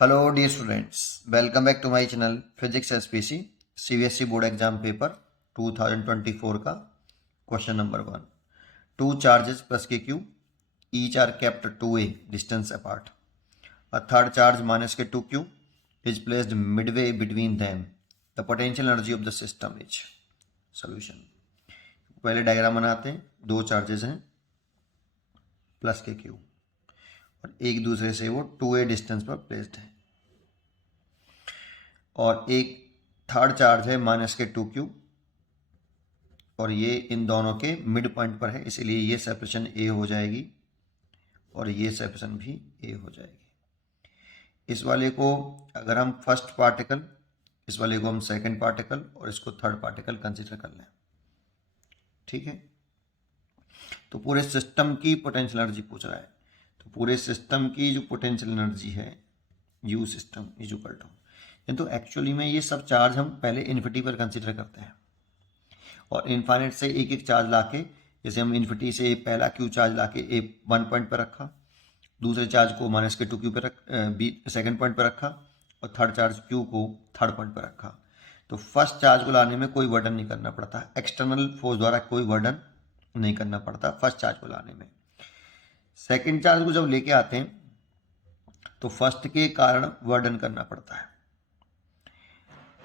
Hello dear students, welcome back to my channel Physics SPC CBSE board exam paper 2024 का question number 1. Two charges plus KQ each are kept 2a distance apart. A third charge minus K2Q is placed midway between them. The potential energy of the system is. Solution. पहले diagram बनाते हैं. दो charges हैं plus के Q और एक दूसरे से वो 2a डिस्टेंस पर प्लेस्ड है और एक थर्ड चार्ज है माइनस के 2q और ये इन दोनों के मिड पॉइंट पर है, इसीलिए ये सेपरेशन ए हो जाएगी और ये सेपरेशन भी ए हो जाएगी. इस वाले को अगर हम फर्स्ट पार्टिकल, इस वाले को हम सेकंड पार्टिकल और इसको थर्ड पार्टिकल कंसीडर कर लें. ठीक है, तो पूरे सिस्टम की पोटेंशियल एनर्जी पूछ रहा है. तो पूरे सिस्टम की जो पोटेंशियल एनर्जी है U system is equal to, किंतु एक्चुअली में ये सब चार्ज हम पहले इन्फिनिटी पर कंसीडर करते हैं और इनफाइनाइट से एक एक चार्ज लाके, जैसे हम इन्फिनिटी से पहला क्यू चार्ज लाके ए 1 पॉइंट पर रखा, दूसरे चार्ज को माइनस के 2q पर सेकंड पॉइंट पर रखा और थर्ड चार्ज क्यू को थर्ड पॉइंट पर रखा. तो फर्स्ट चार्ज को लाने में कोई वर्डन नहीं करना पड़ता, एक्सटर्नल फोर्स द्वारा कोई वर्डन नहीं करना पड़ता फर्स्ट चार्ज को लाने में. सेकंड चार्ज को जब लेके आते हैं तो फर्स्ट के कारण वर्डन करना पड़ता है.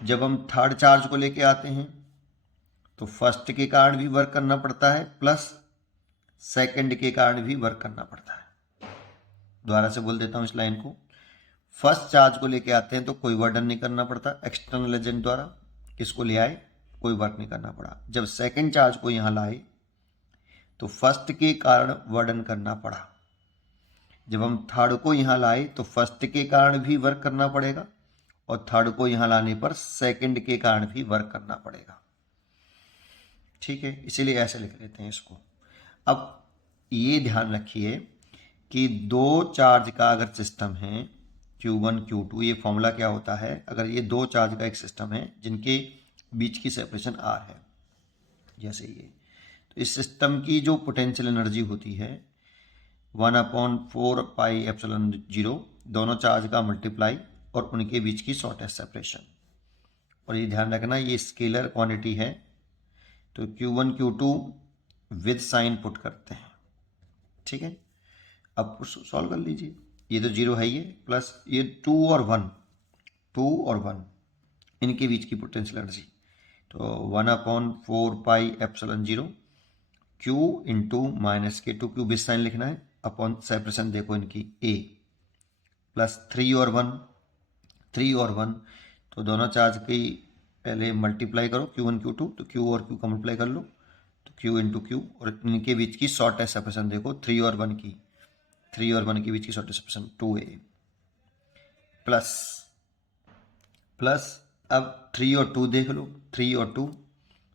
जब हम थर्ड चार्ज को लेके आते हैं तो फर्स्ट के कारण भी वर्क करना पड़ता है प्लस सेकंड के कारण भी वर्क करना पड़ता है. दोबारा से बोल देता हूं इस लाइन को. फर्स्ट चार्ज को लेके आते हैं तो कोई वर्डन नहीं करना पड़ता, एक्सटर्नल एजेंट द्वारा इसको ले आए, कोई वर्क नहीं करना पड़ा. जब सेकंड चार्ज को यहां लाए तो फर्स्ट के कारण वर्डन करना पड़ा. जब हम थर्ड को यहां लाए तो फर्स्ट के कारण भी वर्क करना पड़ेगा और थर्ड को यहां लाने पर सेकंड के कारण भी वर्क करना पड़ेगा. ठीक है, इसीलिए ऐसे लिख लेते हैं इसको. अब ये ध्यान रखिए कि दो चार्ज का अगर सिस्टम है Q1 Q2, ये फॉर्मूला क्या होता है, अगर ये दो चार्ज का एक सिस्टम है जिनके बीच की सेपरेशन R है जैसे ये, तो इस सिस्टम की जो पोटेंशियल एनर्जी होती है 1/4πε0, दोनों चार्ज का मल्टीप्लाई और उनके बीच की शॉर्टेस्ट सेपरेशन. और ये ध्यान रखना ये स्केलर क्वांटिटी है, तो Q1 Q2 with sign put करते हैं. ठीक है, अब सॉल्व कर लीजिए. ये तो जीरो है, ये प्लस ये 2 और 1 इनके बीच की पोटेंशियल एनर्जी, तो 1/4πε0 Q इंटू माइनस के 2q विद साइन लिखना है अपॉन सेपरेशन देखो इनकी A प्लस 3 और 1, तो दोनों चार्ज की पहले मल्टीप्लाई करो Q1 Q2, तो Q और Q का मल्टीप्लाई कर लो तो Q इंटू क्यू और इनके बीच की शॉर्टेस्ट सेपरेशन देखो 3 और 1 के बीच की शॉर्टेस्ट सेपरेशन 2a प्लस अब 3 और 2 देख लो, 3 और 2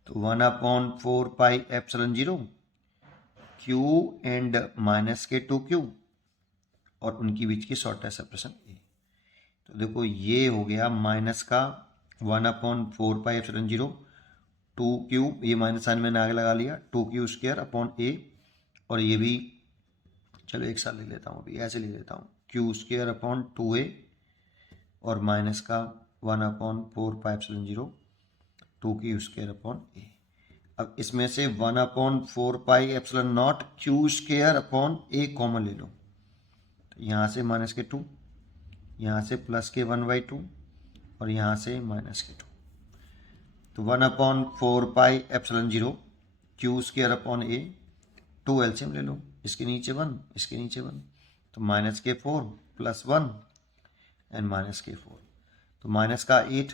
तो 1/4πε0 Q एंड माइनस के 2q और उनकी बीच की शॉर्टेस्ट सेपरेशन a. तो देखो ये हो गया माइनस का 1/4πε0 2q, ये माइनस साइन मैंने आगे लगा लिया, 2q² अपॉन a और ये भी चलो एक साथ लिख लेता हूँ, अभी ऐसे लिख लेता हूँ q² अपॉन 2a और माइनस का 1/4πε0 2q² अपॉन a. अब इसमें से 1/4πε0 q² अपॉन a कॉमन ले लो, तो यहाँ से माइनस के 2, यहाँ से प्लस के 1/2 और यहाँ से माइनस के 2, तो 1/4πε0 q² अपॉन a, 2 एलसीएम ले लो, इसके नीचे 1 इसके नीचे 1, तो माइनस के 4 प्लस 1 एंड माइनस के 4, तो माइनस का 8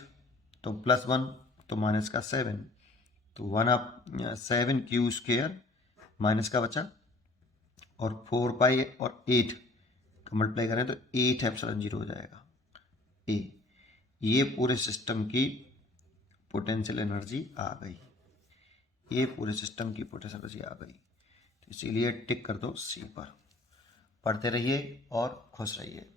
तो प्लस 1 तो माइनस का 7, तो 7q² माइनस का बचा और 4π और 8 का मल्टीप्लाई करें तो 8ε0 हो जाएगा a. ये पूरे सिस्टम की पोटेंशियल एनर्जी आ गई, ये पूरे सिस्टम की पोटेंशियल एनर्जी आ गई. तो इसीलिए टिक कर दो सी पर. पढ़ते रहिए और खुश रहिए.